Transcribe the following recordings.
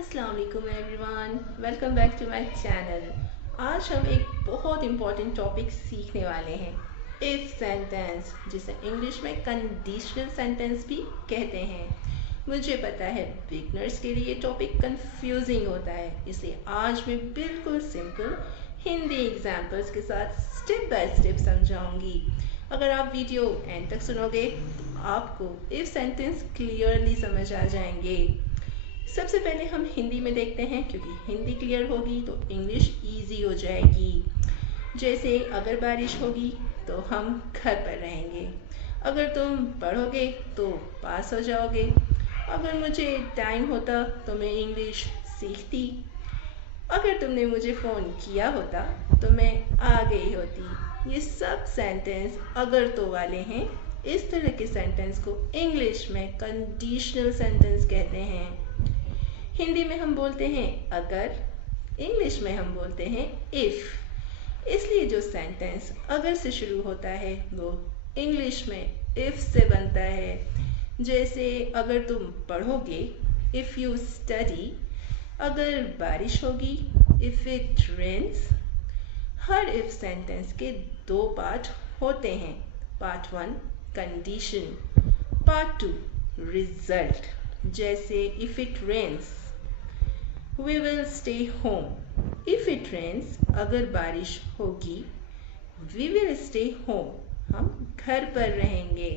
अस्सलाम वालेकुम everyone, welcome back to my channel. आज हम एक बहुत इम्पॉर्टेंट टॉपिक सीखने वाले हैं, इफ़ सेंटेंस, जिसे इंग्लिश में कंडीशनल सेंटेंस भी कहते हैं। मुझे पता है बिगनर्स के लिए ये टॉपिक कंफ्यूजिंग होता है, इसलिए आज मैं बिल्कुल सिंपल हिंदी एग्जाम्पल्स के साथ स्टेप बाय स्टेप समझाऊंगी। अगर आप वीडियो एंड तक सुनोगे तो आपको इफ सेंटेंस क्लियरली समझ आ जाएंगे। सबसे पहले हम हिंदी में देखते हैं, क्योंकि हिंदी क्लियर होगी तो इंग्लिश इजी हो जाएगी। जैसे अगर बारिश होगी तो हम घर पर रहेंगे, अगर तुम पढ़ोगे तो पास हो जाओगे, अगर मुझे टाइम होता तो मैं इंग्लिश सीखती, अगर तुमने मुझे फ़ोन किया होता तो मैं आ गई होती। ये सब सेंटेंस अगर तो वाले हैं। इस तरह के सेंटेंस को इंग्लिश में कंडीशनल सेंटेंस कहते हैं। हिंदी में हम बोलते हैं अगर, इंग्लिश में हम बोलते हैं इफ़। इसलिए जो सेंटेंस अगर से शुरू होता है वो इंग्लिश में इफ़ से बनता है। जैसे अगर तुम पढ़ोगे, इफ़ यू स्टडी, अगर बारिश होगी, इफ़ इट रेन्स। हर इफ़ सेंटेंस के दो पार्ट होते हैं। Part 1 condition, part 2 result. जैसे if it rains we will stay home. If it rains, अगर बारिश होगी, we will stay home, हम घर पर रहेंगे।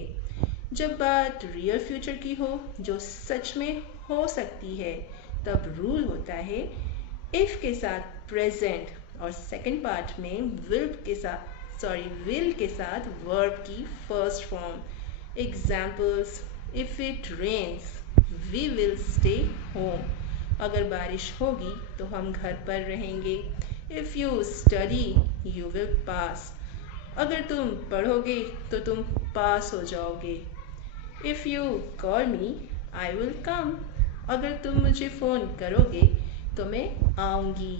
जब बात रियल फ्यूचर की हो, जो सच में हो सकती है, तब रूल होता है if के साथ प्रेजेंट और सेकंड पार्ट में विल के साथ वर्ब की first form. Examples, if it rains, we will stay home, अगर बारिश होगी तो हम घर पर रहेंगे। If you study you will pass, अगर तुम पढ़ोगे तो तुम पास हो जाओगे। If you call me I will come, अगर तुम मुझे फ़ोन करोगे तो मैं आऊँगी।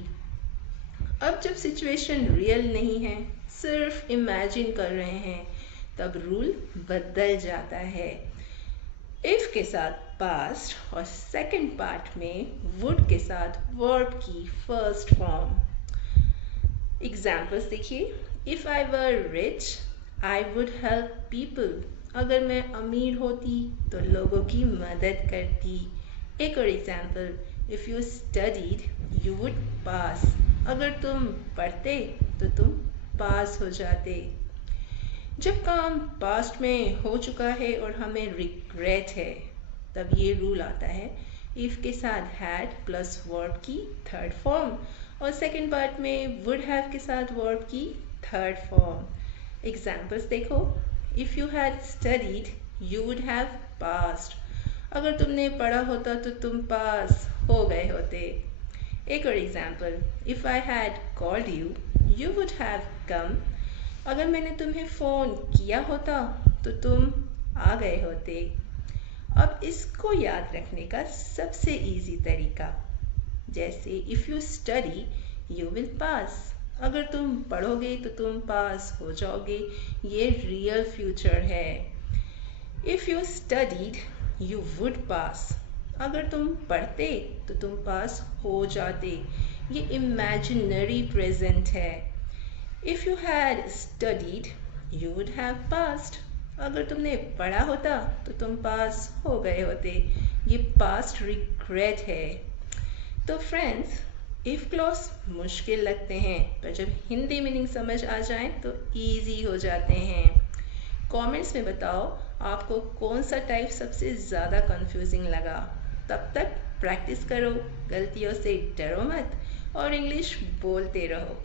अब जब सिचुएशन रियल नहीं है, सिर्फ इमेजिन कर रहे हैं, तब रूल बदल जाता है। इफ़ के साथ पास्ट और सेकंड पार्ट में वुड के साथ वर्ब की फर्स्ट फॉर्म। एग्जाम्पल्स देखिए, if I were rich I would help people, अगर मैं अमीर होती तो लोगों की मदद करती। एक और example, if you studied you would पास, अगर तुम पढ़ते तो तुम पास हो जाते। जब काम पास्ट में हो चुका है और हमें रिग्रेट है, तब ये रूल आता है इफ़ के साथ हैड प्लस वर्ब की थर्ड फॉर्म और सेकंड पार्ट में वुड हैव के साथ वर्ब की थर्ड फॉर्म। एग्जाम्पल्स देखो, if you had studied you would have passed, अगर तुमने पढ़ा होता तो तुम पास हो गए होते। एक और example, if I had called you you would have come, अगर मैंने तुम्हें फ़ोन किया होता तो तुम आ गए होते। अब इसको याद रखने का सबसे इजी तरीका, जैसे if you study you will pass, अगर तुम पढ़ोगे तो तुम पास हो जाओगे, ये रियल फ्यूचर है। If you studied you would पास, अगर तुम पढ़ते तो तुम पास हो जाते, ये इमेजिनरी प्रेजेंट है। If you had studied, you would have passed, अगर तुमने पढ़ा होता तो तुम पास हो गए होते, ये पास्ट रिग्रेट है। तो फ्रेंड्स, इफ़ क्लॉज मुश्किल लगते हैं, पर जब हिंदी मीनिंग समझ आ जाए तो इजी हो जाते हैं। कमेंट्स में बताओ आपको कौन सा टाइप सबसे ज़्यादा कंफ्यूजिंग लगा। तब तक प्रैक्टिस करो, गलतियों से डरो मत और इंग्लिश बोलते रहो।